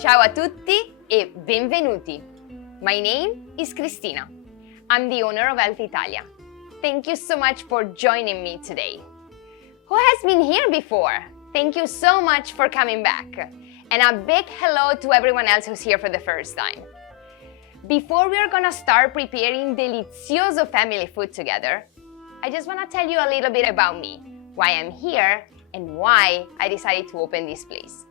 Ciao a tutti e benvenuti. My name is Cristina. I'm the owner of Healthy Italia. Thank you so much for joining me today. Who has been here before? Thank you so much for coming back. And a big hello to everyone else who's here for the first time. Before we're gonna start preparing delicioso family food together, I just wanna tell you a little bit about me, why I'm here, and why I decided to open this place.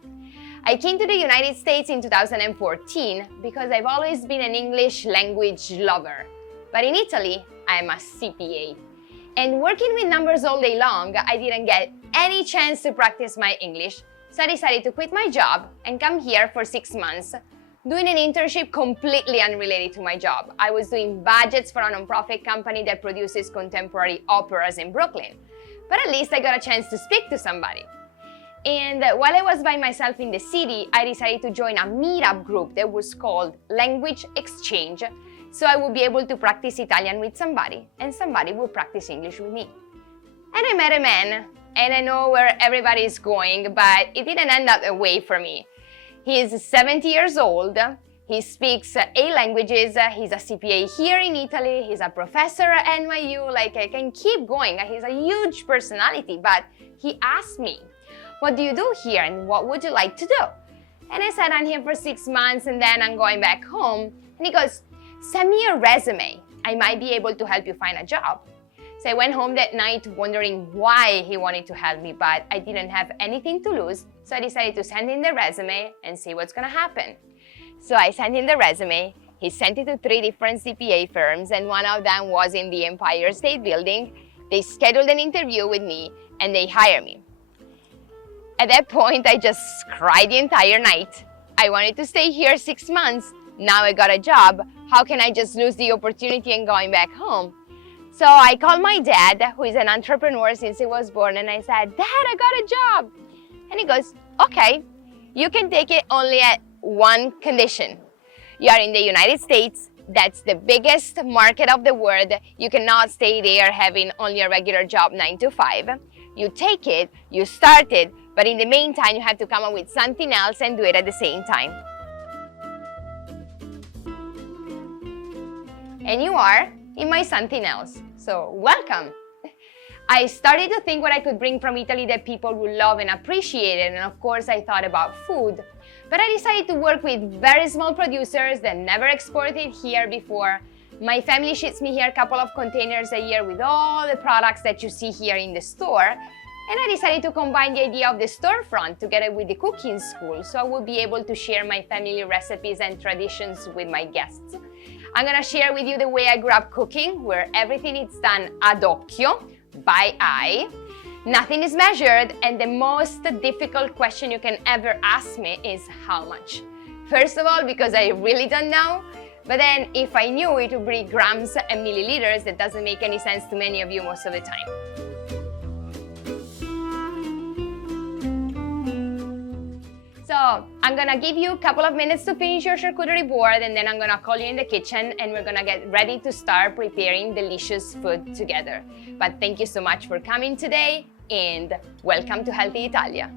I came to the United States in 2014 because I've always been an English language lover. But in Italy, I'm a CPA. And working with numbers all day long, I didn't get any chance to practice my English, so I decided to quit my job and come here for 6 months, doing an internship completely unrelated to my job. I was doing budgets for a nonprofit company that produces contemporary operas in Brooklyn. But at least I got a chance to speak to somebody. And while I was by myself in the city, I decided to join a meetup group that was called Language Exchange, so I would be able to practice Italian with somebody, and somebody would practice English with me. And I met a man, and I know where everybody is going, but it didn't end up that way for me. He is 70 years old, he speaks 8 languages, he's a CPA here in Italy, he's a professor at NYU, like I can keep going. He's a huge personality, but he asked me, "What do you do here and what would you like to do?" And I said, "I'm here for 6 months and then I'm going back home." And he goes, "Send me your resume. I might be able to help you find a job." So I went home that night wondering why he wanted to help me, but I didn't have anything to lose. So I decided to send in the resume and see what's gonna happen. So I sent in the resume. He sent it to 3 different CPA firms and one of them was in the Empire State Building. They scheduled an interview with me and they hired me. At that point, I just cried the entire night. I wanted to stay here 6 months. Now I got a job. How can I just lose the opportunity and going back home? So I called my dad, who is an entrepreneur since he was born, and I said, "Dad, I got a job." And he goes, "Okay, you can take it only at one condition. You are in the United States. That's the biggest market of the world. You cannot stay there having only a regular job 9 to 5. You take it, you start it, but in the meantime, you have to come up with something else and do it at the same time." And you are in my something else, so welcome. I started to think what I could bring from Italy that people would love and appreciate it, and of course I thought about food. But I decided to work with very small producers that never exported here before. My family ships me here a couple of containers a year with all the products that you see here in the store. And I decided to combine the idea of the storefront together with the cooking school so I would be able to share my family recipes and traditions with my guests. I'm gonna share with you the way I grew up cooking, where everything is done ad occhio, by eye. Nothing is measured, and the most difficult question you can ever ask me is how much. First of all, because I really don't know, but then if I knew, it would be grams and milliliters. That doesn't make any sense to many of you most of the time. So I'm gonna give you a couple of minutes to finish your charcuterie board and then I'm gonna call you in the kitchen and we're gonna get ready to start preparing delicious food together. But thank you so much for coming today and welcome to Healthy Italia.